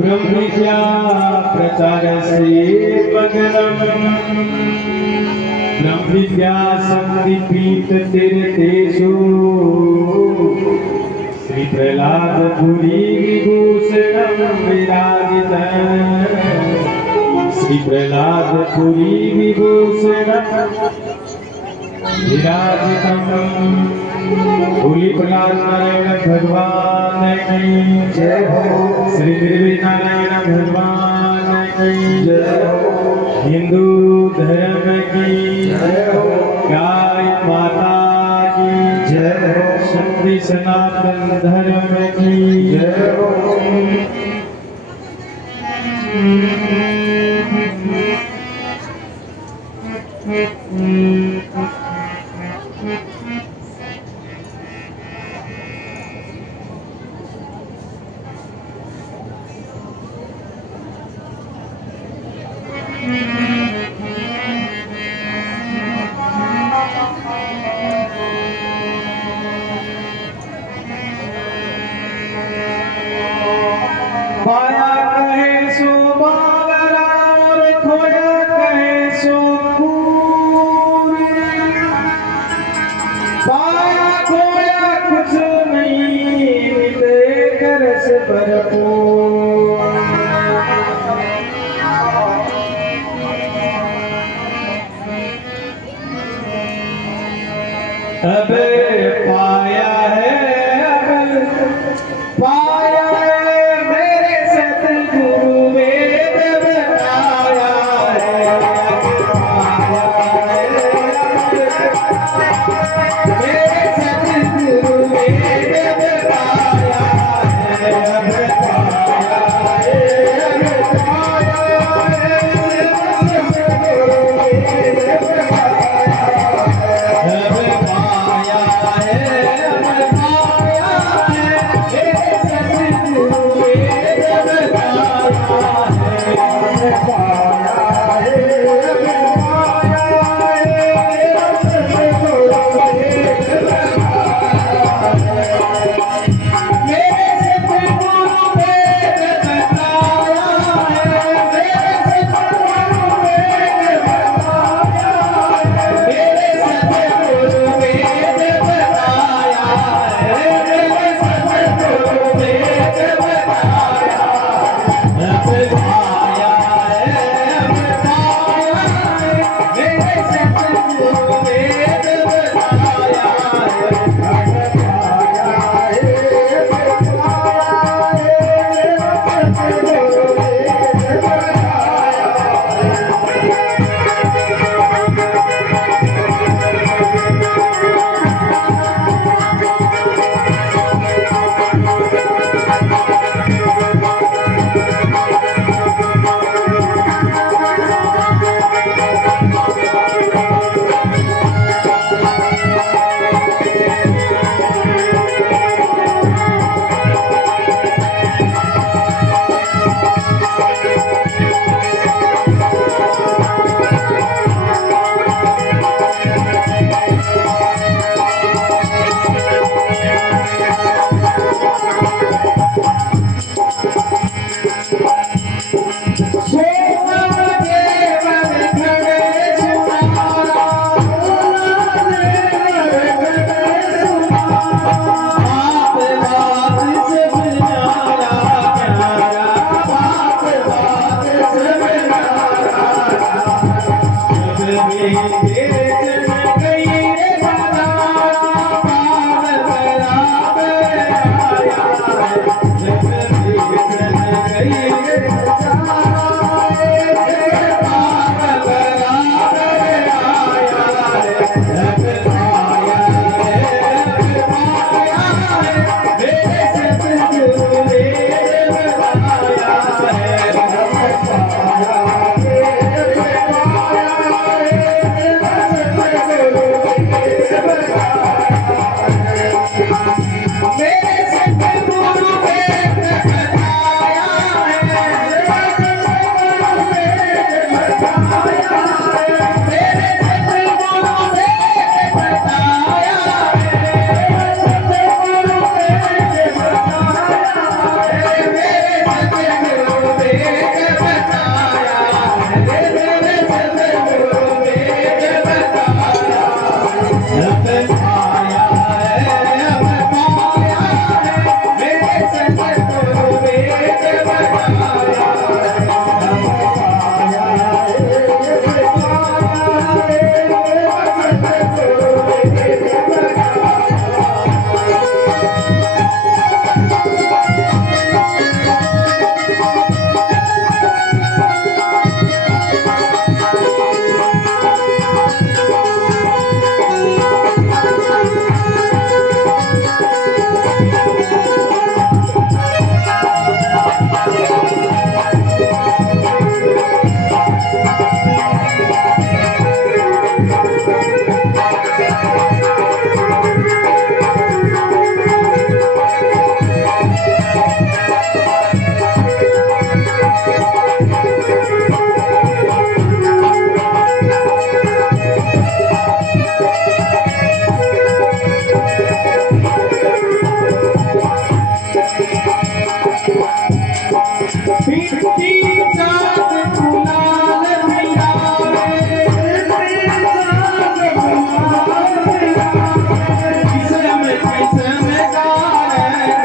ब्रह्मविद्या प्रचारस्य मग्नम् ब्रह्मविद्या शक्तिपीठ तीर्थेषु श्री प्रह्लादपुरी विभूषणं विराजितम् श्री प्रह्लादपुरी विभूषणं विराजितम्। भोले प्रहलाद नारायण भगवान की जय हो। श्री देवी नारायण भगवान की जय हो। हिंदू धर्म की जय हो। गाय माता की जय हो। शक्ति सनातन धर्म की जय हो। पाया कहे सो बावरा और खोया कहे सो खून। पाया खोया कुछ नहीं मिले कर से भरपूर। अब पाया है पाया है मेरे सतगुरु वेद बताया है। मेरे सतगुरु वेद बताया है। बिट्टी चाँद गुलाल मिलावे, किस्म किस्म का रंग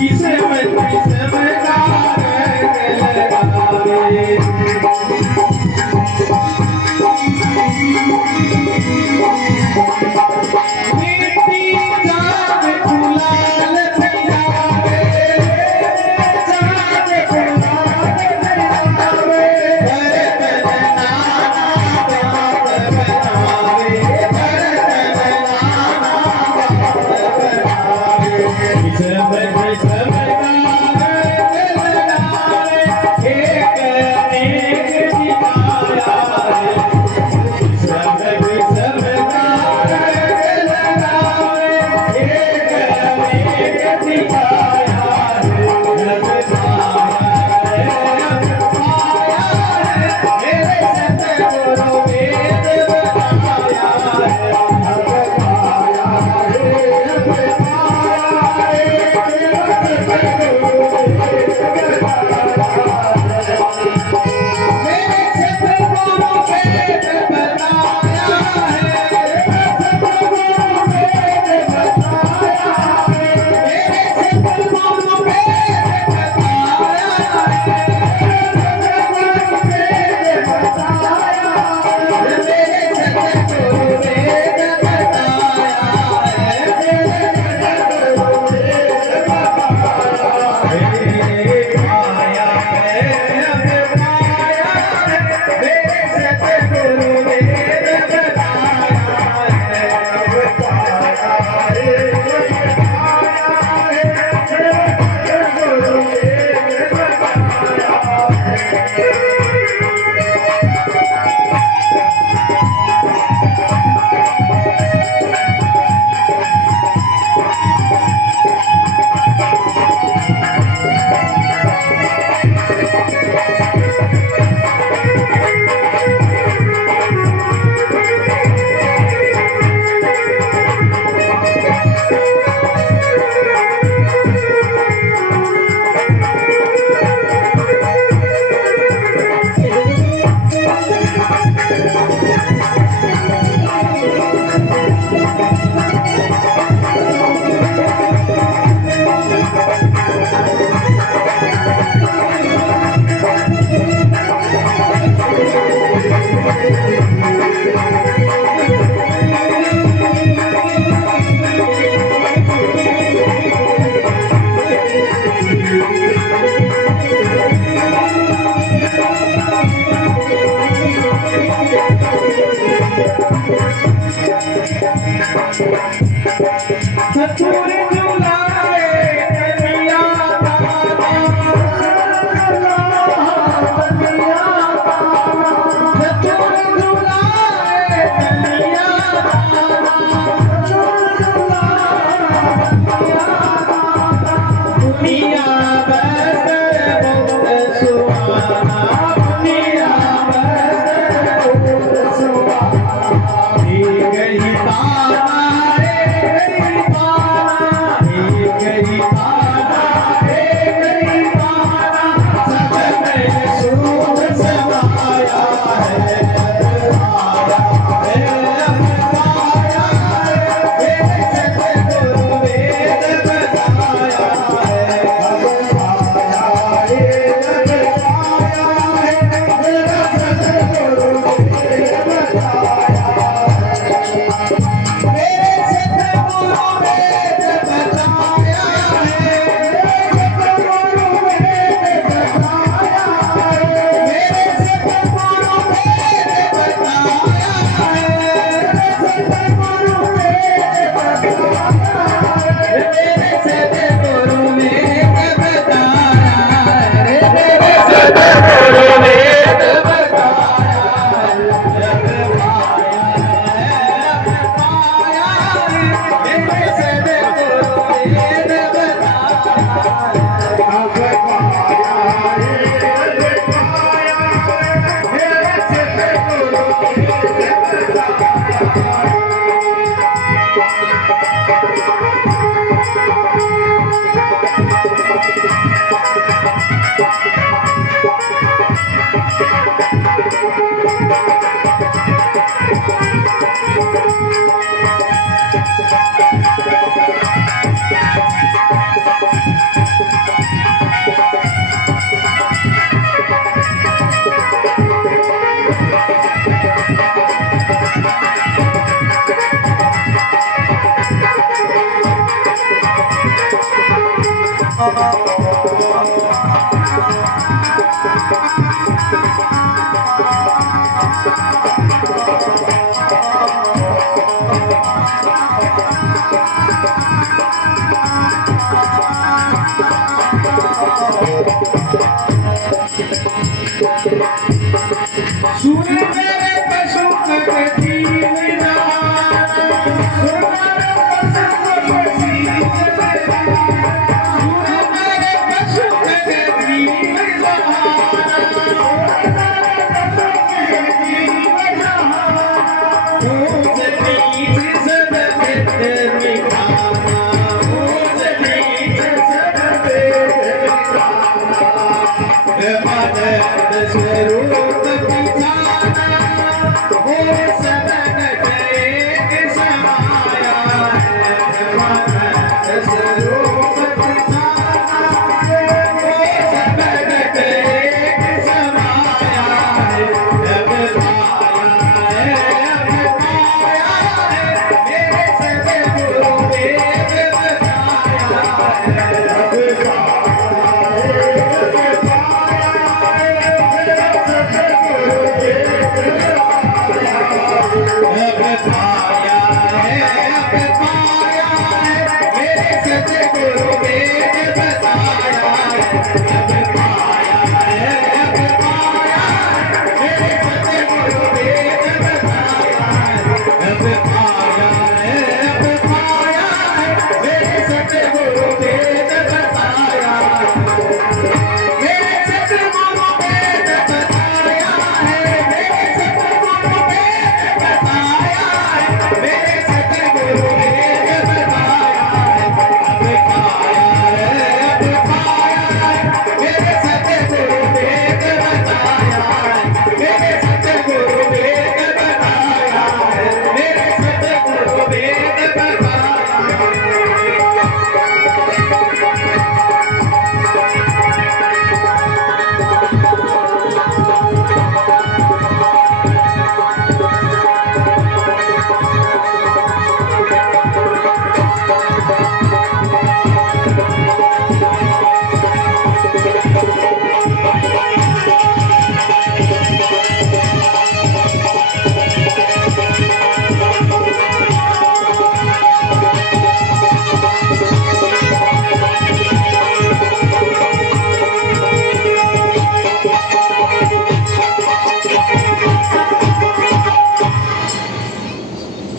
लगावे, किस्म किस्म का रंग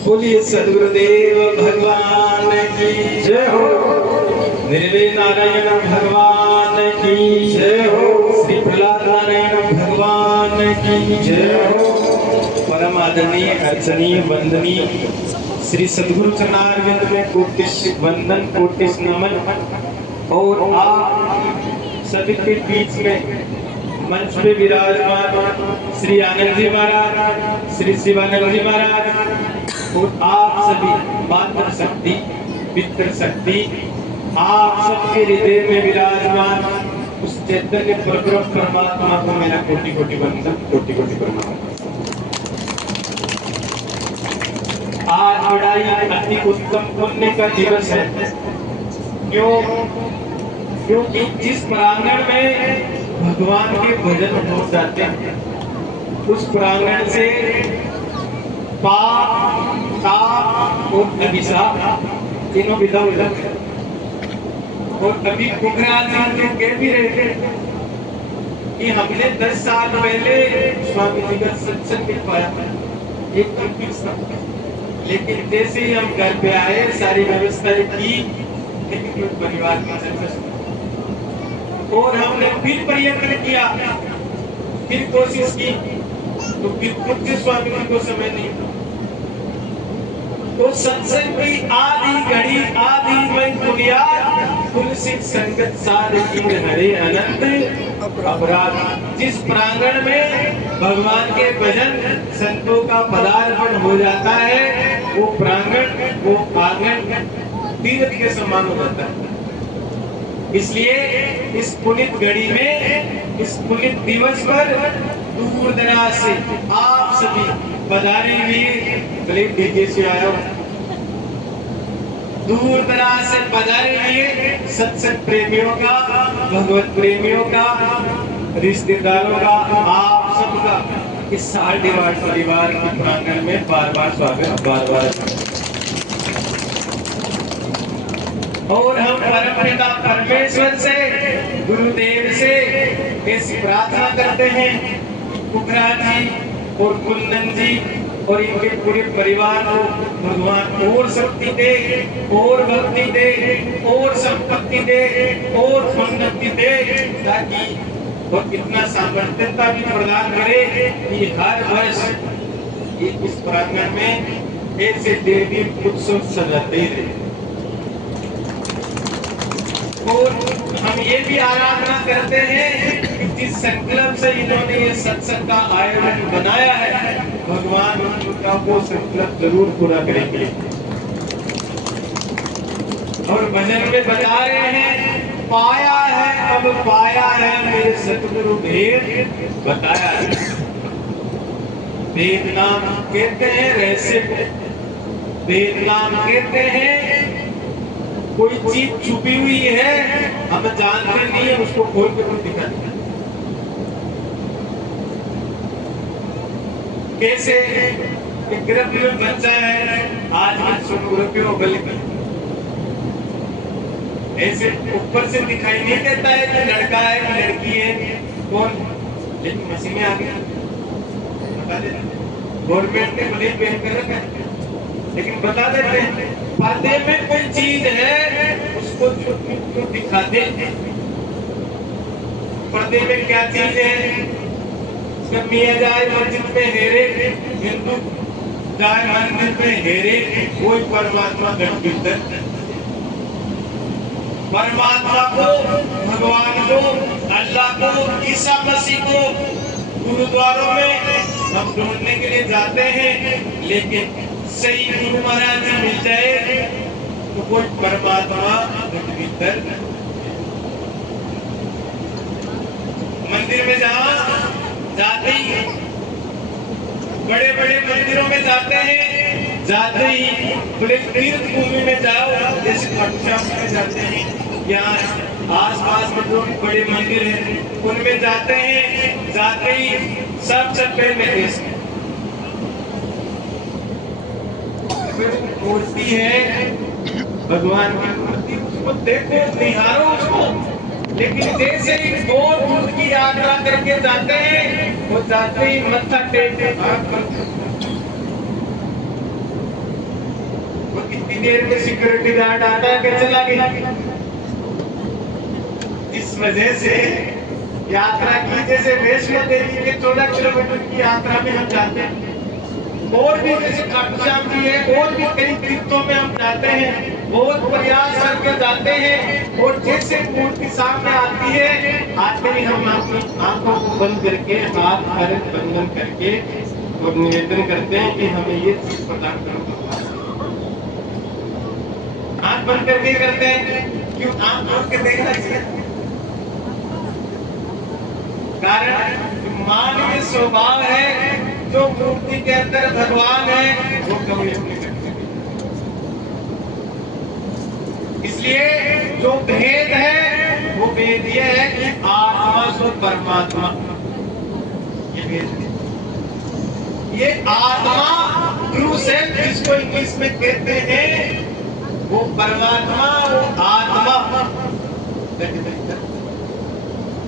बोलिए सद्गुरुदेव भगवान की जय हो। निर्वेद नारायण भगवान की जय हो। श्री प्रहलाद नारायण भगवान की जय हो। परम आदरणीय अर्चनीय वंदनीय श्री सद्गुरु चरणारविंद में कोटिश वंदन कोटिश नमन। और आप सभी के बीच में मंच पे विराजमान श्री आनंद जी महाराज, श्री शिवानंद जी महाराज और आप सभी मातृ शक्ति पितृ शक्ति आप सबके हृदय में विराजमान उस चैतन्य परब्रह्म परमात्मा को मेरा कोटि कोटि वंदन कोटि कोटि प्रणाम। आज बड़ाई अति उत्तम पुण्य का दिवस है। क्योंकि जिस प्रांगण में भगवान के भजन हो जाते हैं उस प्रांगण से पाप ताप और अभिशाप तीनों विदा हो जाते हैं। और अभी पुखराज जी कह भी रहे थे कि हमने 10 साल पहले स्वामी जी का सत्संग में पाया एकदम फिक्स था, लेकिन जैसे ही हम घर पे आए सारी व्यवस्थाएं की लेकिन परिवार की चर्चा और हमने फिर प्रयत्न किया फिर कोशिश की तो फिर पूज्य स्वामी जी को समय नहीं था। तो सत्संग की आधी घड़ी आधी वही बुनियाद तुलसी संगत सारे हरे अनंत अपराध। जिस प्रांगण में भगवान के भजन संतों का पदार्पण हो जाता है वो प्रांगण वो आंगन तीर्थ के समान हो जाता है। इसलिए इस पुनित घड़ी में इस पुनित दिवस पर दूर दराज से आप सभी पधारे हुए गले डीजे से आया दूर दराज से पधारे हुए सत्संग प्रेमियों का, भगवत प्रेमियों का, रिश्तेदारों का, आप सबका इस साल्टीवाड़ परिवार के प्रांगण में बार बार स्वागत, बार बार। और हम परम पिता परमेश्वर से, गुरुदेव से ऐसी प्रार्थना करते हैं, पुखराज जी और कुंदन जी और इनके पूरे परिवार को भगवान और शक्ति दे, और भक्ति दे, और संपत्ति दे, और उन्नति दे, ताकि और इतना सामर्थ्यता भी प्रदान करे कि हर वर्ष इस प्रांगण में ऐसे देवी उत्सव सजाते रहे। और हम ये भी आराधना करते हैं कि जिस संकल्प से इन्होंने ये सत्संग का आयोजन बनाया है, भगवान उनका वो संकल्प जरूर पूरा करेंगे। और भजन में बता रहे हैं, पाया है अब पाया है मेरे सतगुरु भेद बताया है। वेद नाम कहते हैं रहस्य को, वेद नाम कहते हैं कोई चीज छुपी हुई है, हम जानते नहीं है, उसको खोल के कुछ दिखा दिया। कैसे गर्भ में बच्चा है, आज हम सुन क्यों बल्कि ऐसे ऊपर से दिखाई नहीं देता है कि लड़का है कि लड़की है कौन, लेकिन मशीनें आ गई बता देते। गवर्नमेंट ने भले पहन कर रखा है लेकिन बता देते हैं पर्दे में कोई चीज है उसको जो दिखाते हैं। पर्दे में क्या चीज है, मियाँ जाए मस्जिद में हेरे, हिंदू जाए मंदिर में हेरे, कोई परमात्मा गढ़ परमात्मा को, भगवान को, अल्लाह को, ईसा मसीह को गुरुद्वारों में हम ढूंढने के लिए जाते हैं, लेकिन सही गुरु महाराज जी मिल जाए तो कोई परमात्मा भीतर। मंदिर में जाते ही, बड़े बड़े मंदिरों में जाते हैं, जाते ही बड़े तीर्थ भूमि में जाओ, जैसे पटना में जाते हैं, यहाँ आसपास में जो बड़े मंदिर हैं उनमें जाते हैं, जाते ही सबसे पहले मूर्ति है भगवान की मूर्ति, उसको देखो, निहारो उसको। लेकिन जैसे ही दो दूध की यात्रा करके जाते हैं, वो जाते ही मत्था टेक वो कितनी देर में सिक्योरिटी गार्ड आता है कि चला गया। इस वजह से यात्रा की, जैसे वैष्णो देवी के 14 किलोमीटर की यात्रा में हम जाते हैं, और भी जैसे खाटू श्याम जी है, और भी कई तीर्थों में हम जाते हैं, बहुत प्रयास करके जाते हैं, और जैसे मूर्ति सामने आती है, आते ही हम अपनी आंखों को बंद करके, हाथ पैर बंधन करके और निवेदन करते हैं कि हमें ये चीज प्रदान करो। आंख बंद करके करते हैं, क्यों? आंख खोल के देखना चाहिए। कारण मानवीय स्वभाव है, जो मूर्ति के अंदर भगवान है वो कभी नहीं सकते। इसलिए जो भेद है वो भेद ये है कि आत्मा सो परमात्मा, ये भेद है। ये आत्मा ट्रू सेल्फ जिसको इंग्लिश में कहते हैं, वो परमात्मा, वो आत्मा।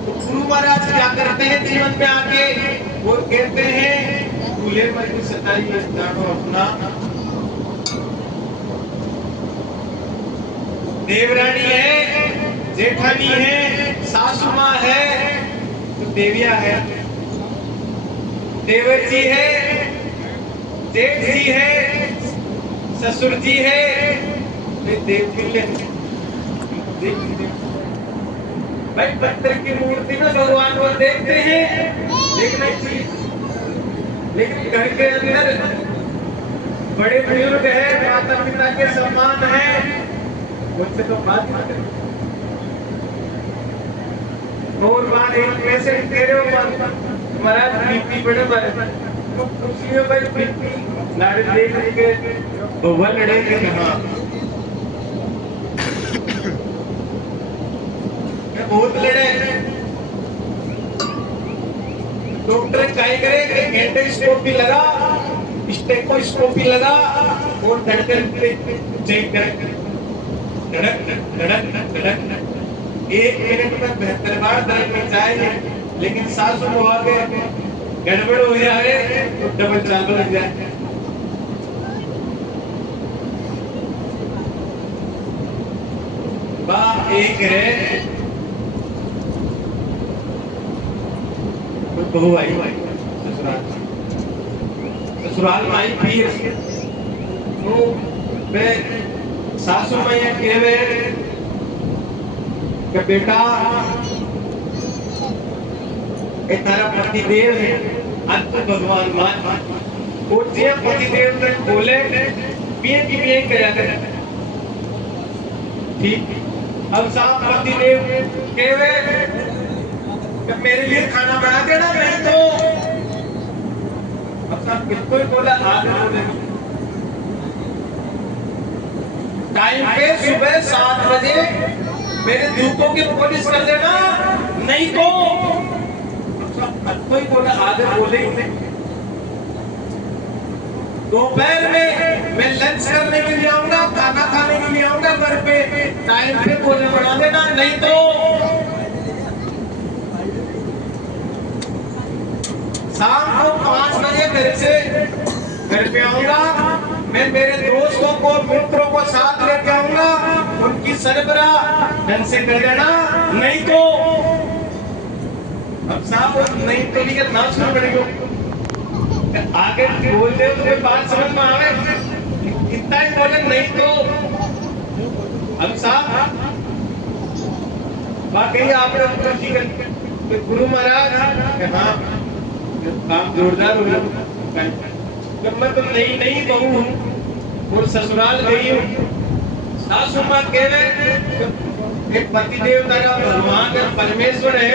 तो गुरु महाराज क्या करते हैं जीवन में आके, वो कहते हैं दूल्हे पर की सताई जानो अपना, देवरानी है, जेठानी है, सासू माँ है तो देविया है, देवर जी है, जेठ जी है, ससुर जी है, भाई पत्थर की मूर्ति में भगवान को देखते हैं, देखना चाहिए, लेकिन घर के अंदर बड़े बुजुर्ग है, माता पिता के सम्मान है, मुझसे तो बात मत करो। और बात एक मैसेज दे रहे हो, महाराज बीपी बड़े बार तो खुशी में भाई बीपी नारे देख के भगवान लड़ेंगे कहाँ, बहुत लड़े। डॉक्टर क्या करे, एंडोस्कोपी लगा, स्टेथोस्कोपी लगा और धड़कन पे चेक करे, धड़क धड़क धड़क। 1 मिनट में 72 बार धड़कनी चाहिए, लेकिन सासू को आगे गड़बड़ हो जाए तो डबल चाल लग जाए। बात एक है, बहू आई ससुराल में आई फिर तो मैं सासू में ये कहवे कि बेटा ये तारा पति देव है, आज तो भगवान मान और जे पति देव ने बोले पिए की पिए करा कर ठीक। अब साहब पति देव कहवे कि मेरे लिए खाना बना देना, नहीं तो अब साहब किसको ही बोला आगे बोले टाइम पे सुबह 7 बजे मेरे जूतों की पॉलिश कर देना, नहीं तो कोई बोला आगे बोले। दोपहर में मैं लंच करने के लिए आऊंगा, खाना खाने के लिए आऊंगा घर पे, टाइम पे बोले बना देना, नहीं तो शाम को 5 बजे घर पे आऊंगा। मैं मेरे दोस्तों को मित्रों को साथ लेके आऊंगा, उनकी सरबराह ढंग से कर देना, नहीं तो अब साहब नहीं तो ये ना सुन पड़ेगा आगे बोल दे तो बात समझ में आवे, इतना ही बोले नहीं तो अब साहब वाकई आपने गुरु महाराज हाँ काम जोरदार हो गया। मैं तो नहीं बहू हूँ और ससुराल गई हूँ, सासू माँ कह रहे एक पति देवता का भगवान परमेश्वर है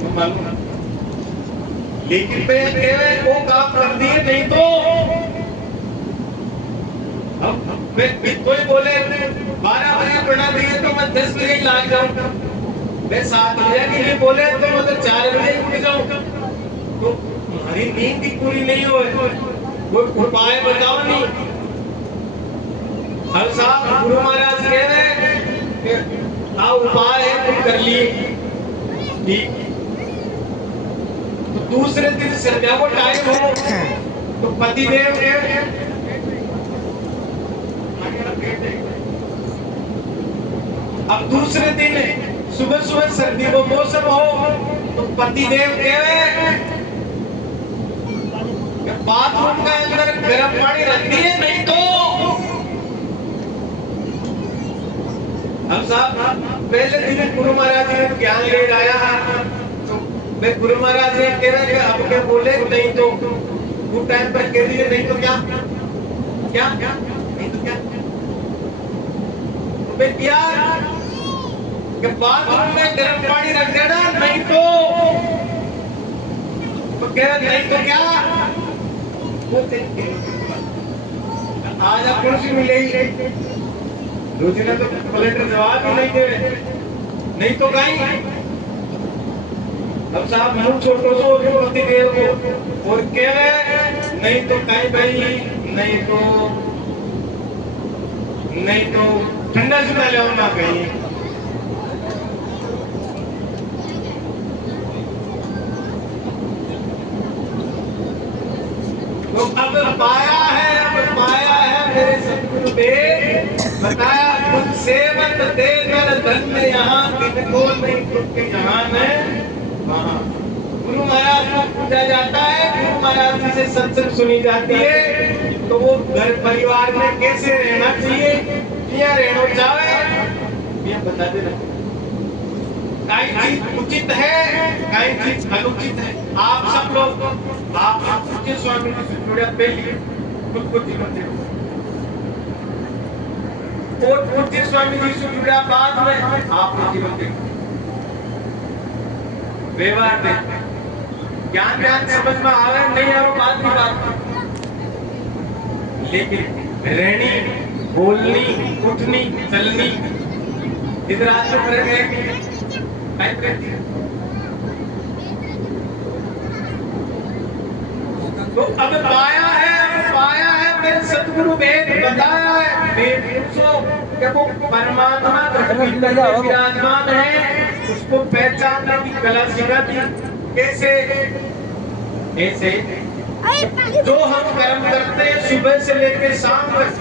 तो मालूम, लेकिन मैं कह रहे वो काम कर दिए, नहीं तो अब मैं कोई बोले 12 बजे बना दिए तो मैं 10 बजे लाग जाऊँ, मैं 7 बजे के लिए बोले तो मैं 4 बजे उठ जाऊँ, तो हमारी नींद ही पूरी नहीं हो, कोई उपाय बताओ नहीं। हर साहब गुरु महाराज कह रहे हाँ उपाय है तुम कर लिए ठीक। तो दूसरे दिन संध्या को टाइम हो तो पति देव अब दूसरे दिन सुबह सुबह सर्दी को मौसम हो तो पति देव कहे बाथरूम का अंदर गर्म पानी रख दिए, नहीं तो हम साहब पहले दिन गुरु महाराज ने ज्ञान ले आया तो मैं गुरु महाराज ने कह रहे अब क्या बोले नहीं तो वो टाइम पर कह दिए, नहीं तो क्या क्या क्या नहीं तो क्या तो मैं क्या कि बाथरूम में गर्म पानी रख देना, नहीं तो कह नहीं तो क्या आज आप कुर्सी मिलेगी, दूसरी ने तो कलेक्टर जवाब ही नहीं दे, नहीं तो कहीं अब साहब मुंह छोटो सो पति देव को और कह नहीं तो कहीं भाई, नहीं तो ठंडा सुना ले ना कहीं। तो अब पाया है मेरे सतगुरुदेव बताया खुद सेवत देकर धन्य यहाँ किनको नहीं खुद के जहान है वहाँ। गुरु महाराज को पूजा जाता है, गुरु महाराज जी से सत्संग सुनी जाती है, तो वो घर परिवार में कैसे रहना चाहिए, क्या रहना चाहे ये बता देना। कई चीज उचित है, कई चीज अनुचित है। आप सब लोग आप पूज्य स्वामी जी से जुड़े पहले खुद को जीवन दे और पूज्य स्वामी जी से जुड़ा बाद में आप जीवन दे व्यवहार दे ज्ञान समझ में आ रहा नहीं आ रहा बात की बात, लेकिन रहनी बोलनी उठनी चलनी इधर आज फर्क है तो अब पाया है मेरे सतगुरु वेद बताया है, वेद पूछो कि वो परमात्मा विराजमान है, उसको पहचानने की कला सिखाती। कैसे? ऐसे जो हम कर्म करते हैं सुबह से लेकर शाम तक,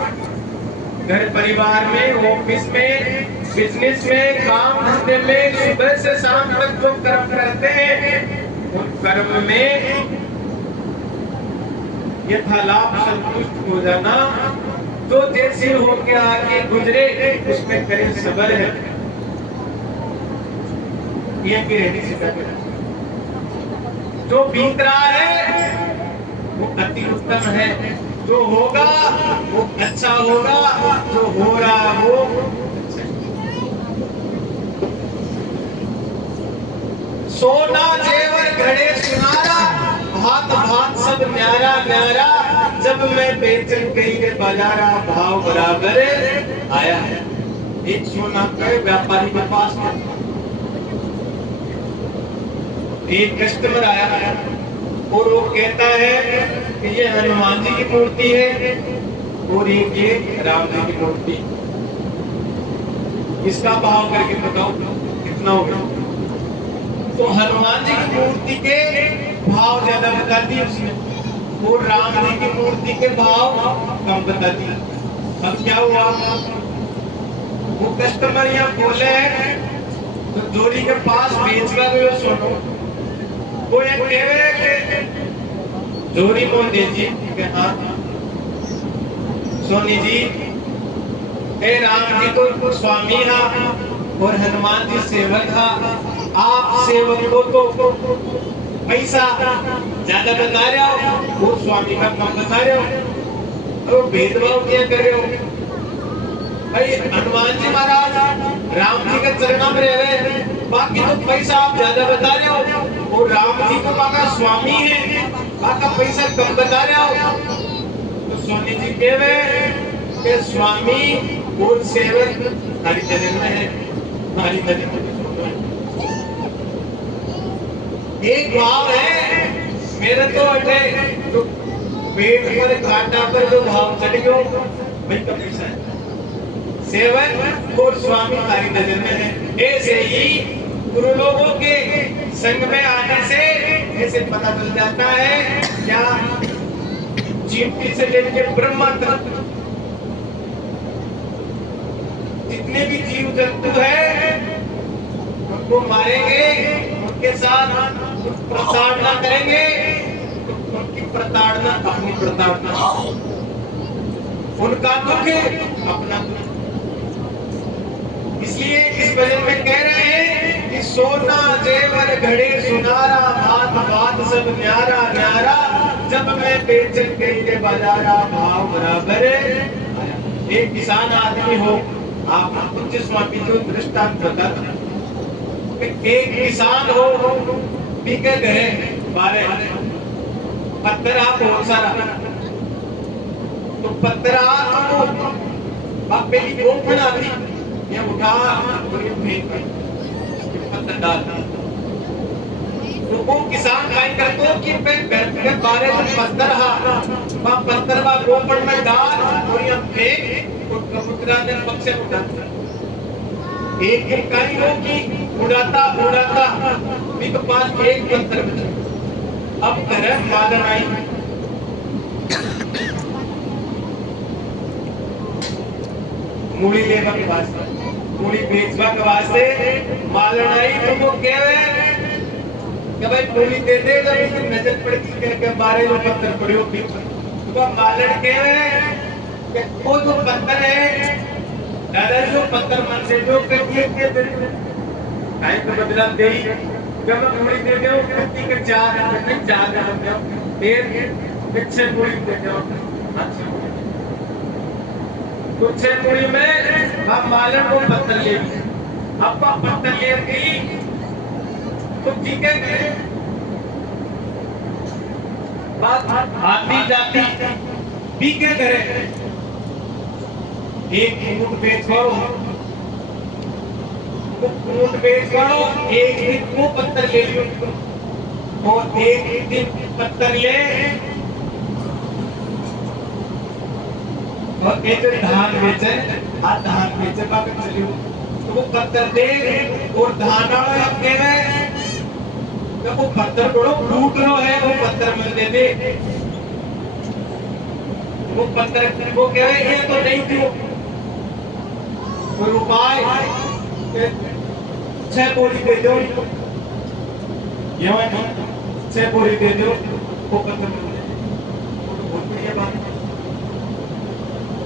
घर परिवार में, ऑफिस में, बिजनेस में, काम धंधे में, सुबह से शाम तक जो कर्म करते हैं उन कर्म में यथालाप संतुष्ट हो जाना, तो जैसे होके आगे गुजरे उसमें करें सबर है, ये भी रहनी सिखाते। जो बीत रहा है वो अति उत्तम है, जो होगा वो अच्छा होगा, जो हो रहा वो अच्छा। सोना जेवर घड़े सुनारा, भात भात सब न्यारा न्यारा, जब मैं बेचन गई रे बाजारा, भाव बराबर आया है। एक सोना के व्यापारी के पास एक कस्टमर आया और वो कहता है कि ये हनुमान जी की मूर्ति है और एक ये राम जी की मूर्ति, इसका भाव करके बताओ कितना होगा। तो हनुमान जी की मूर्ति के भाव ज्यादा बता दिए उसने, और राम जी की मूर्ति के भाव कम बता दिए। अब क्या हुआ, वो कस्टमर यहाँ बोले तो जोड़ी के पास बेचवा गए सोनो, वो ये कह रहे कि जोड़ी को दीजिए। हाँ सोनी जी, ए राम जी तो स्वामी हा और हनुमान जी सेवक हा, आप सेवक को तो पैसा ज्यादा बता रहे हो, वो स्वामी का कम बता रहे हो, तो भेदभाव क्या कर रहे हो भाई। हनुमान जी महाराज राम जी के चरणों में रहे, बाकी तो पैसा आप ज्यादा बता रहे हो, और राम जी को बाका स्वामी है, बाका पैसा कम बता रहे हो। तो सोनी जी कह रहे कि स्वामी और सेवक हमारी नजर में है, हमारी नजर में एक भाव है। मेरे तो अटे तो पेट पर कांटा पर जो भाव चढ़ गयो वही का पैसा है, सेवक और स्वामी हमारी नजर में है। ऐसे ही गुरु लोगों के संग में आने से ऐसे पता चल जाता है क्या, चींटी से लेकर ब्रह्मा तक जितने भी जीव जंतु है उनको मारेंगे, उनके साथ प्रताड़ना करेंगे, उनकी प्रताड़ना अपनी प्रताड़ना, उनका दुख अपना दुख। इसलिए इस भजन में कह रहे हैं कि सोना जेवर घड़े सुनारा, भात भात सब न्यारा न्यारा, जब मैं बेचन गई रे बाजारा, भाव बराबर आया। एक किसान आदमी हो, आप कुछ स्वामी जो दृष्टांत बताता, एक किसान हो पीके घरे बारे पत्थर आप बहुत सारा, तो पत्थर आप पहली गोप बना दी, ये उठा और ये फेंक पत्थर डाल। तो वो किसान क्या करते हो कि घर के बारे में पत्थर हा पत्थर बा गोपन में डाल और ये फेंक और कबूतरा ने पक्षी उठाता। एक एक कहीं हो कि उड़ाता उड़ाता भी तो पास एक पत्थर बचा। अब घर मादन आई, मूली लेवा के वास्ते, मूली बेचवा के वास्ते मालन आई, तो वो कह रहे कि भाई मूली दे दे, तो नजर पड़ती के बारे में पत्थर पड़ियो भी। तो मालन कह रहे कि वो जो पत्थर है दादाजी, जो पत्थर मन से जो कटिए के काहे तो बदला दे, जब मूली दे दो कट्टी के चार नहीं चार बन जाओ, फिर पीछे मूली दे दो। अच्छा कुछ मूली में आप मालन को पत्थर ले लिया, अब पत्थर ले गई तो ठीक है, बात आती जाती पी के करे एक ऊँट बेचो ऊंट बेच करो, एक दिन को पत्थर ले लियो और एक दिन पत्थर ले और एक धान बेचे, धान बेचे बाकी चलियो तो वो पत्थर दे और धान वाला के में तो वो पत्थर बड़ो फूट रो है, वो पत्थर मिल दे वो पत्थर वो कह रहे ये तो नहीं क्यों कोई उपाय 6 बोरी दे दो, ये 6 बोरी दे दो वो पत्थर मिल जाए, बहुत बढ़िया बात।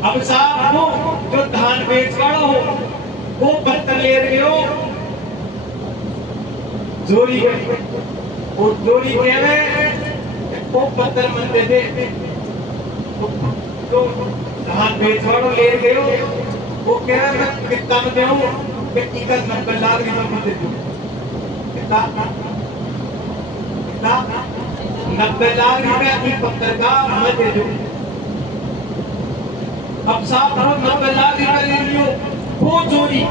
अब साहब वो जो धान बेच वाला हो वो पत्थर ले रहे हो जोरी वो जोरी के में वो पत्थर मिलते थे तो धान बेच वाला ले रहे हो वो कह रहा मैं कितना में दूं, मैं 90 लाख रुपए दे दूं, कितना 90 लाख रुपए की पत्थर का मैं दे दूं। अब साहब 90 लाख रुपए ले लियो, वो चोरी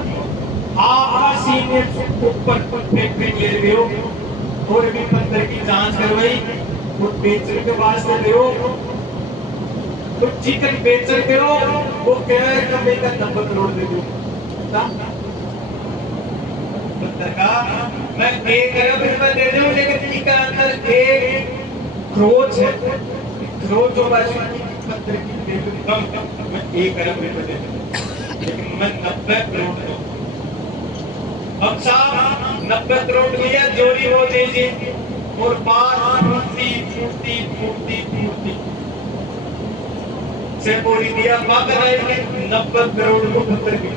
आप सीने ऊपर फेंक ले रहे हो और भी पत्थर की जांच करवाई वो बेचने के वास्ते ले हो तो चिकन बेच सकते हो, वो कह रहा है कि मैं का 90 करोड़ दे दूं, पत्थर का मैं 1 अरब रुपए दे दूं, लेकिन इसका अंदर एक क्रोच है, क्रोच जो बाजू पत्थर की कम मैं 1 अरब रुपए दे दूं, लेकिन मैं 90 करोड़ दूं। अब साहब 90 करोड़ लिया जोरी हो दीजिए और बात मूर्ति मूर्ति मूर्ति मूर्ति से बोरी दिया बात आएंगे 90 करोड़ को पत्थर की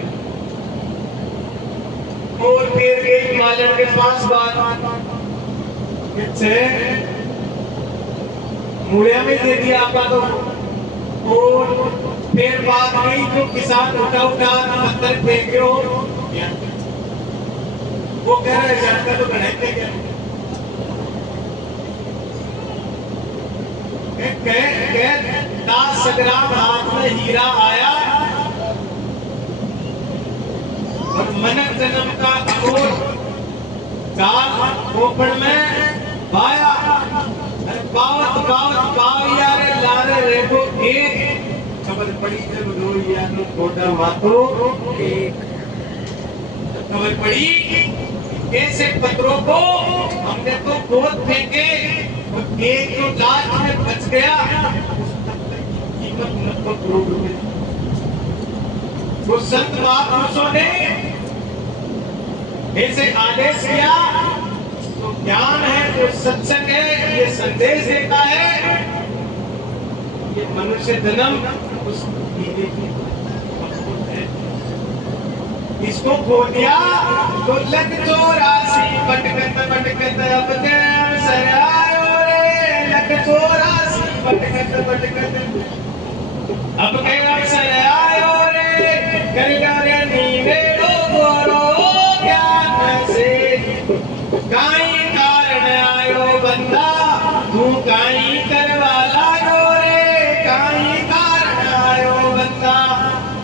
और फिर एक मालन के पास बात मुड़िया में दे दिया आपका तो और फिर बात नहीं जो किसान उठा उठा पत्थर फेंक रहे हो वो कह रहा है जानता तो बनाते क्या कह 10 ग्राम हाथ में हीरा आया और मनक जन्म का अघोर काल खोपड़ में पाया पावत पावत पाव यारे लारे रेखो एक खबर पड़ी जब दो यानो छोटा मातो एक खबर पड़ी ऐसे पत्थरों को हमने तो बहुत फेंके और एक जो लास्ट में बच गया कीमत 90 करोड़ रुपए। वो संत महापुरुषों ने ऐसे आदेश किया तो ज्ञान है जो सत्संग है ये संदेश देता है ये मनुष्य जन्म उस इसको खो दिया तो लग 84 भटकत भटकत अब सरायो रे लग 84 भटकत भटकत अब सरायो रे कर रे नीवे गोरो ज्ञान से काई कारण आयो बंदा तू काई करवाला गोरे काई कारण आयो बंदा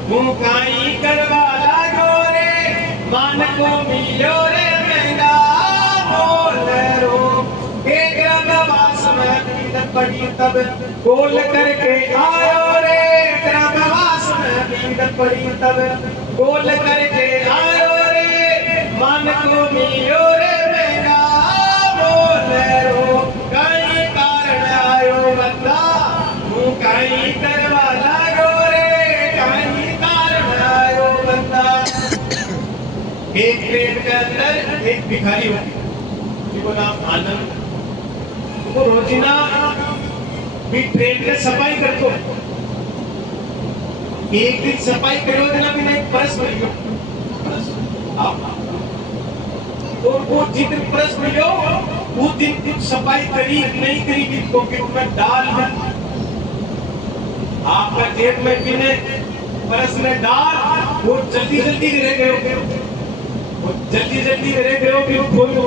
तू काई करवाला मान को मिलो रे महंगा बोल रो एक ग्रामवास में नींद पड़ी तब गोल करके आयो रे ग्रामवास में नींद पड़ी तब गोल करके आयो रे मान को मिलो रे महंगा बोल रो कई कारण आयो बंदा तू कई करवाला गोरे कई कारण आयो बंदा। एक ट्रेन के अंदर एक भिखारी हो जिसको नाम आनंद वो रोजिना भी ट्रेन के सफाई करते एक दिन सफाई करो देना भी नहीं परस मिलो और वो जिस दिन परस मिलो उस दिन कुछ सफाई करी नहीं करी क्योंकि उसमें डाल है आपका जेब में बिने परस में डाल वो जल्दी जल्दी रह गए जल्दी जल्दी रह गए कि वो खोल के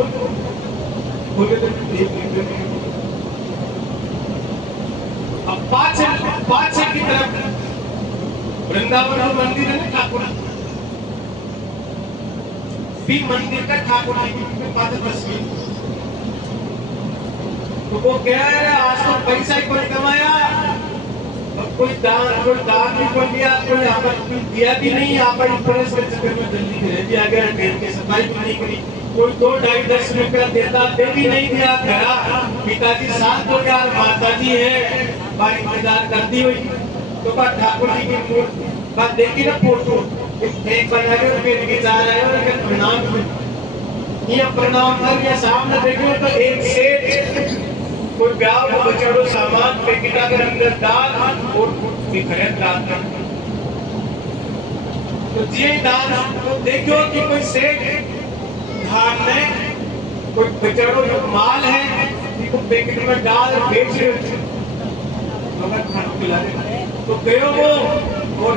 अब पाछे की तरफ वृंदावन का मंदिर है ना ठाकुर भी मंदिर का ठाकुर जी की पद तस्वीर। तो वो कह रहे हैं आज तो पैसा ही कोई कमाया और कोई दान भी कोई दिया, कोई आपत्ति दिया भी नहीं। आप प्रेस के चक्कर में जल्दी रह दिया गया, ट्रेन की सफाई भी नहीं करी, कोई 2-2.5 रुपया देता दे भी नहीं दिया। घरा पिताजी साथ हो गया, माताजी है बाहर इंतजार करती हुई। तो बात ठाकुर जी की मूर्ति बात देखी ना, फोटो एक बना के पेट की जा रहे हो, प्रणाम ये प्रणाम कर के सामने देखो तो एक सेठ कोई ब्याह को बचाड़ो सामान पैकेटा के अंदर डाल और बिखरे डाल। तो जी दान तो देखो कि कोई सेठ धान में कोई बचाड़ो जो माल है इसको पैकेट में डाल बेच रहे मगर खाना खिला रहे। तो गयो वो और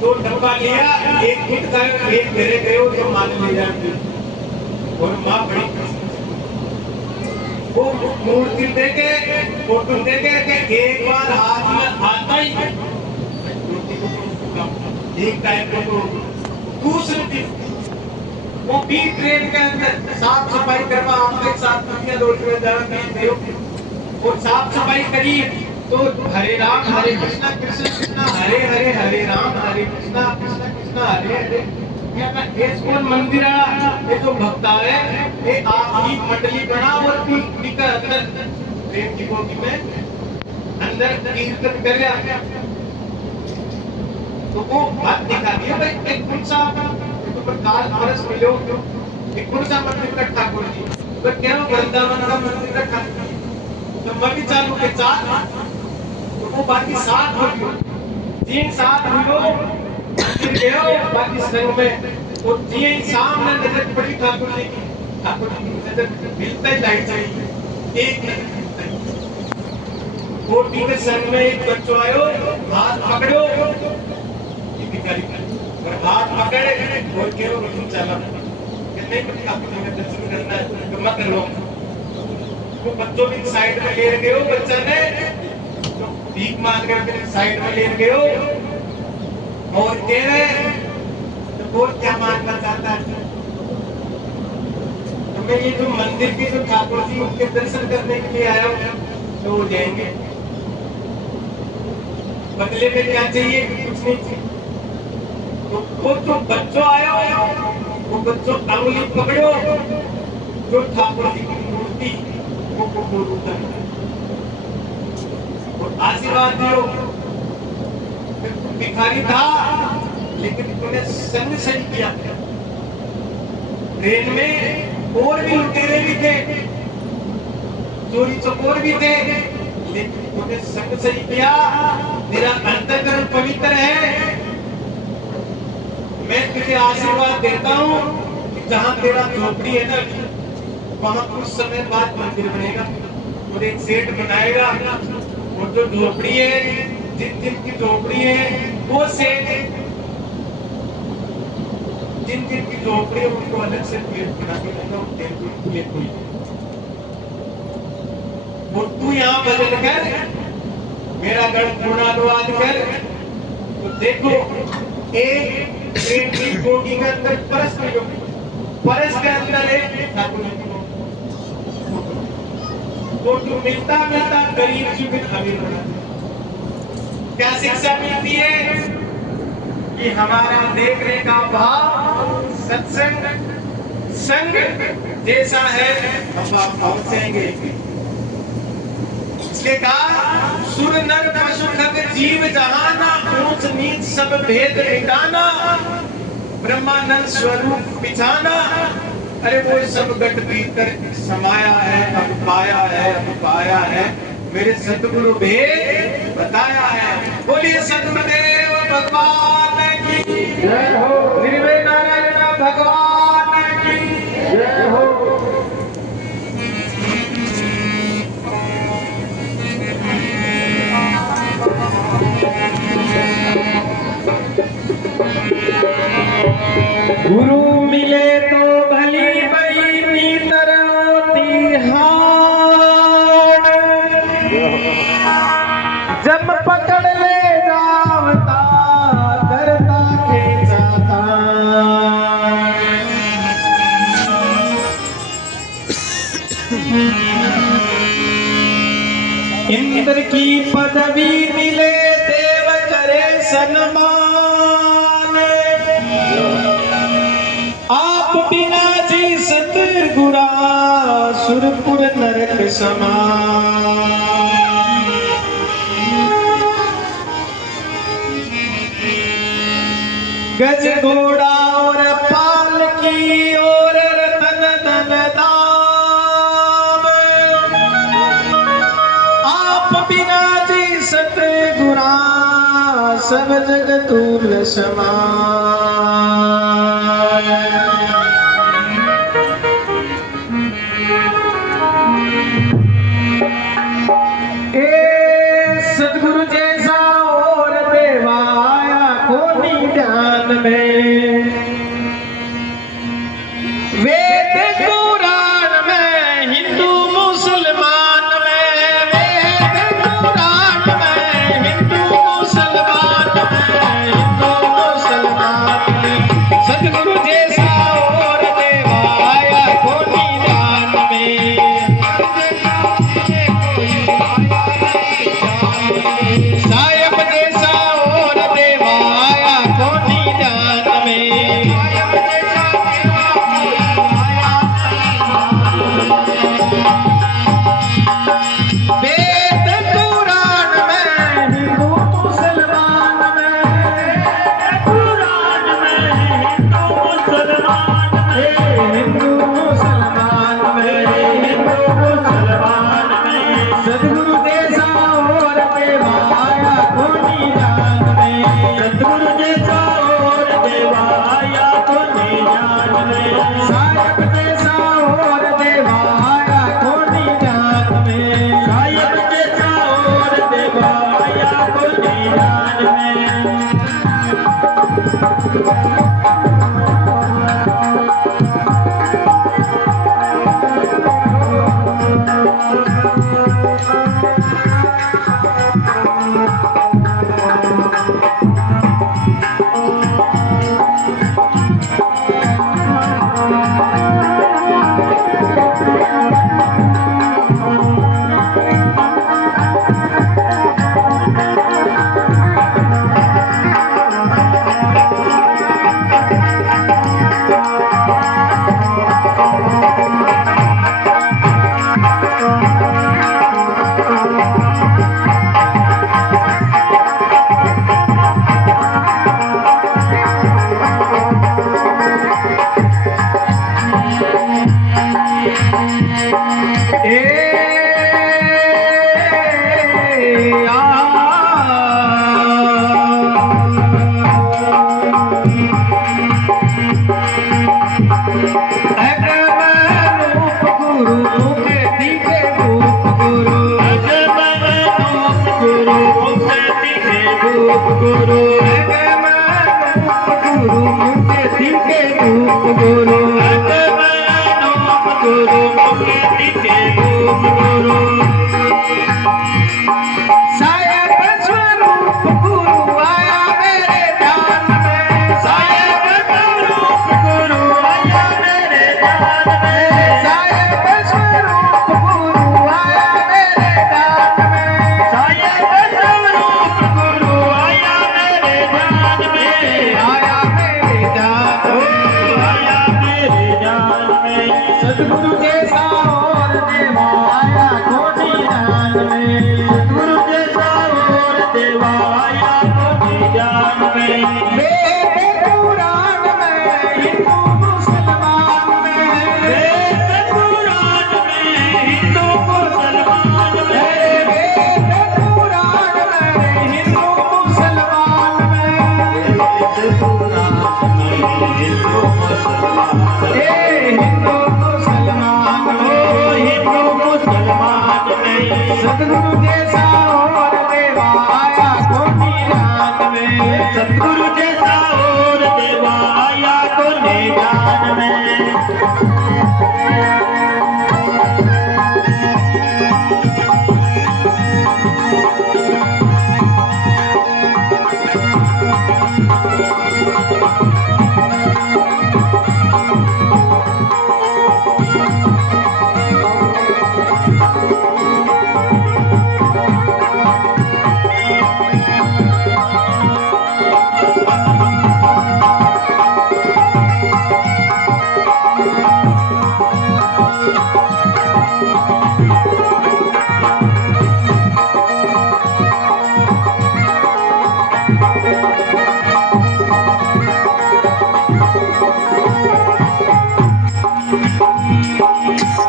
दो डब्बा लिया, एक फुट का एक मेरे गयो जो माल ले जाते और माँ बड़ी वो मूर्ति देके फोटो देके कि एक बार हाथ में आता ही एक टाइम को दूसरी दिन वो भी ट्रेन के अंदर साफ सफाई करवा आपके साथ दुनिया दो और साफ सफाई करी तो हरे राम हरे कृष्णा कृष्ण कृष्णा हरे हरे, हरे राम हरे कृष्णा कृष्ण कृष्ण हरे हरे। कौन मंदिर ये जो भक्त है ये आपकी मंडली बना और पीकर अंदर प्रेम की कोठी में अंदर कीर्तन कर रहा। तो वो बात दिखा दिया भाई एक कौन सा तो प्रकाश परस मिलो एक कौन सा मंदिर का ठाकुर जी तो क्या वृंदावन का मंदिर का ठाकुर जी तो मर्जी चालू के साथ तो वो बाकी साथ हो गए तीन साथ हो बाकी संग में और जी सामने नजर पड़ी ठाकुर जी की नजर मिलता ही लाइट चाहिए एक कोटी के संग में एक बच्चों आयो हाथ पकड़ो और हाथ पकड़े और केवल तुम चला नहीं कुछ ठाकुर जी का दर्शन करना है तो मत लो। वो बच्चों भी साइड में ले गए हो बच्चा ने तो भीख मांग कर साइड में ले गए हो और कह रहे तो बोल क्या मांगना चाहता है। तो मैं ये जो मंदिर की जो ठाकुर जी उनके दर्शन करने के लिए आया हूँ तो वो जाएंगे बदले में क्या चाहिए कुछ नहीं चाहिए। तो वो जो बच्चों आया वो बच्चों अंगुली पकड़ो जो ठाकुर जी की मूर्ति वो और आशीर्वाद दियो। भिखारी था लेकिन उन्हें संग सही किया। ट्रेन में और भी लुटेरे भी थे चोरी चकोर भी थे लेकिन उन्हें संग सही किया। मेरा अंतःकरण पवित्र है मैं तुझे आशीर्वाद देता हूँ कि जहाँ तेरा झोपड़ी है ना वहां कुछ समय बाद मंदिर बनेगा और एक सेठ बनाएगा और जो झोपड़ी है जिन जिन की झोपड़ी है वो सेठ जिन जिन की झोपड़ी है उनको अलग से प्लेट बना के देगा और तू यहाँ भजन कर मेरा गण पूर्णानुवाद कर। तो देखो एक ट्रेन की कोठी के अंदर परस के अंदर एक ठाकुर जी फोटो मिलता मिलता गरीब से भी अमीर बना। क्या शिक्षा मिलती है कि हमारा देखने का भाव सत्संग संग जैसा है हम आप पहुंचेंगे। इसलिए कहा सुर नर पशु खग जीव जहाना ऊंच नीच सब भेद मिटाना ब्रह्मानंद स्वरूप पिछाना। अरे वो सब गट भीतर समाया है अब पाया है मेरे सतगुरु भेद बताया है। बोलिए सतगुरुदेव भगवान की जय हो, निर्भय नारायण भगवान की जय हो। गुरु मिले तो भली बड़ी भीतर होती हार जब पकड़ ले जावता करता खेचा था। इंद्र की पदवी मिले देव करे सन्मान, आप बिना जी सतगुरा सुरपुर नरक समान। गज घोड़ा और पालकी और रतन धन दाम, आप बिना जी सतगुरा सब जग तूल समान। सतगुरु जैसा और देवा आया कोनी ध्यान में, वेद कुरान में हिंदू मुसलमान में, वेद कुरान में हिंदू मुसलमान में, हिंदू मुसलमान में सतगुरु जैसा और देवा आया कोनी ध्यान में। सायब जैसा और देवा आया कोनी ध्यान में। वेद कुरान में हिंदू मुसलमान में, कुरान में हिंदू मुसलमान में, हिंदू मुसलमान में, हिंदू मुसलमान में सतगुरु जैसा और देवा आया कोनी ध्यान में, सतगुरु जैसा और देवा आया कोनी ध्यान में। सायब जैसा और देवा आया कोनी ध्यान में, सायब जैसा और देवा आया कोनी ध्यान में। सतगुरु जैसा और देवा आया कोनी ध्यान में, सतगुरु ऊंच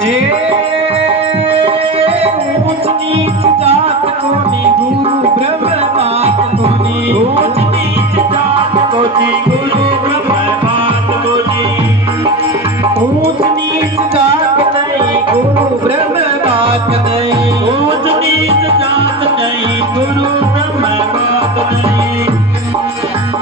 नीच जात कोनी गुरु ब्रह्म बात कोनी ऊंच नीच जात कोनी गुरु ब्रह्म बात कोनी ऊंच नीच जात नहीं गुरु ब्रह्म बात नहीं ऊंच नीच जात नहीं गुरु ब्रह्म बात नहीं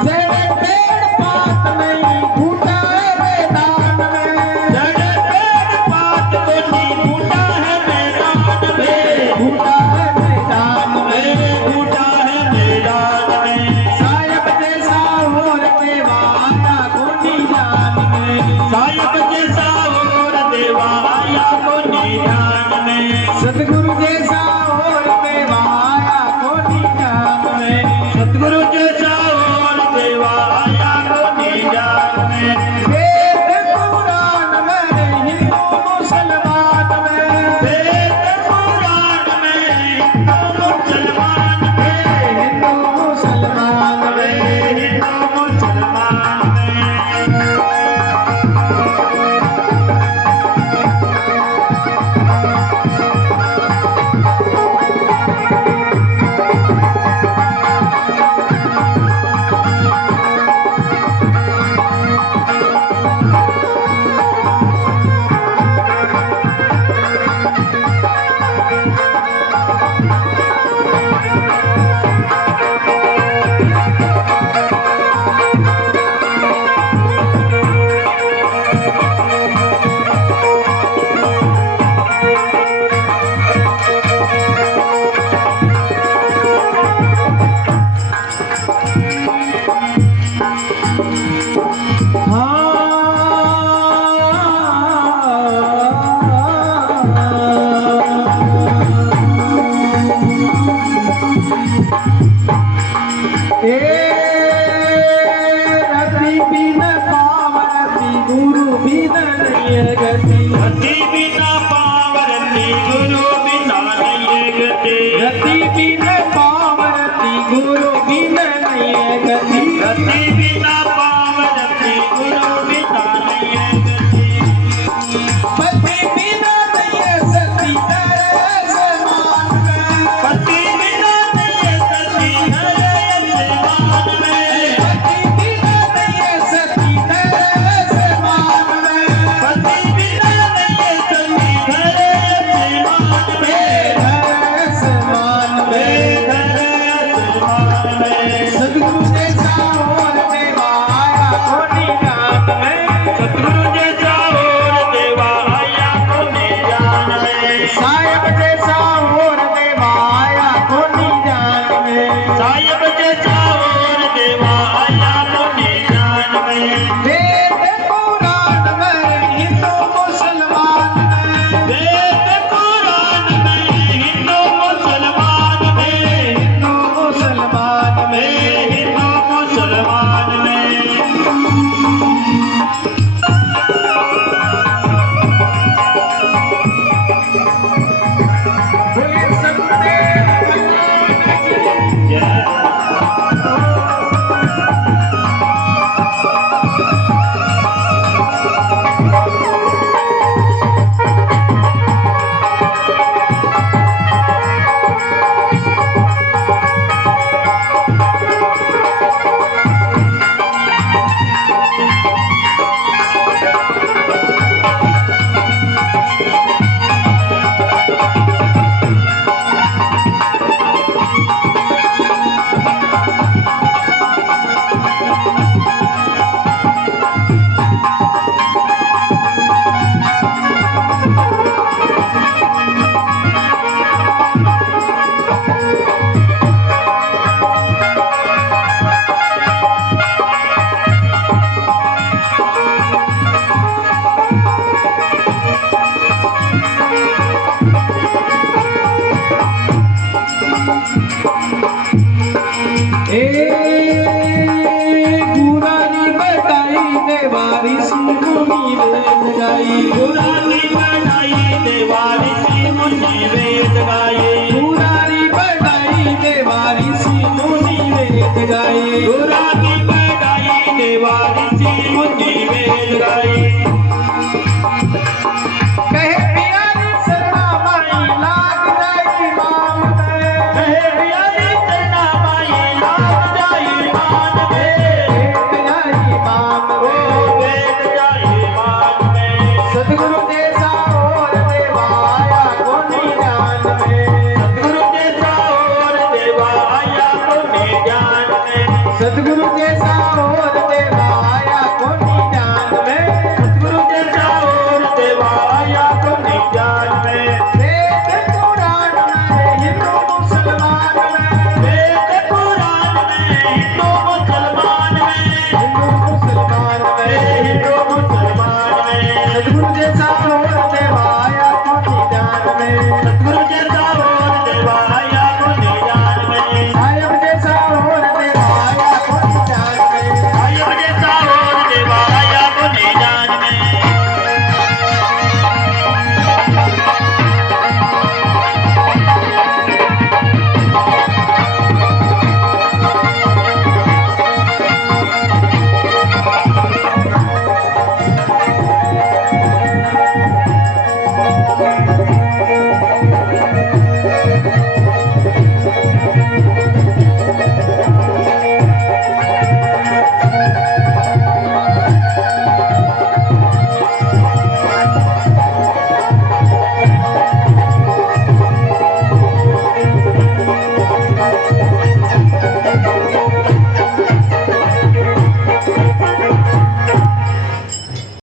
जड़ पेड़ पात नहीं फूटा है मैदान में जड़ पेड़ पात कोनी फूटा है मैदान में फूटा है मैदान में फूटा है मैदान में सायब जैसा और देवा आया कोनी जान में सायब जैसा और देवा आया कोनी जान में सतगुरु जैसा और देवा आया कोनी जान में सतगुरु जैसा और देवा आया कोनी जान में वेद पुराण में हिंदू मुसलमान में वेद पुराण में हिंदू मुसलमान में हिंदू मुसलमान में हिंदू मुसलमान में कहे जान में, वेद पुराण में हिंदू मुसलमान में, वेद पुराण में हिंदू मुसलमान में, हिंदू मुसलमान में, हिंदू मुसलमान में, सतगुरु जैसा और देवाया को जान में, सतगुरु जैसा और देवाया को जान में, साहिब जैसा और देवाया को जान में, साहिब जैसा और देवाया को जान में।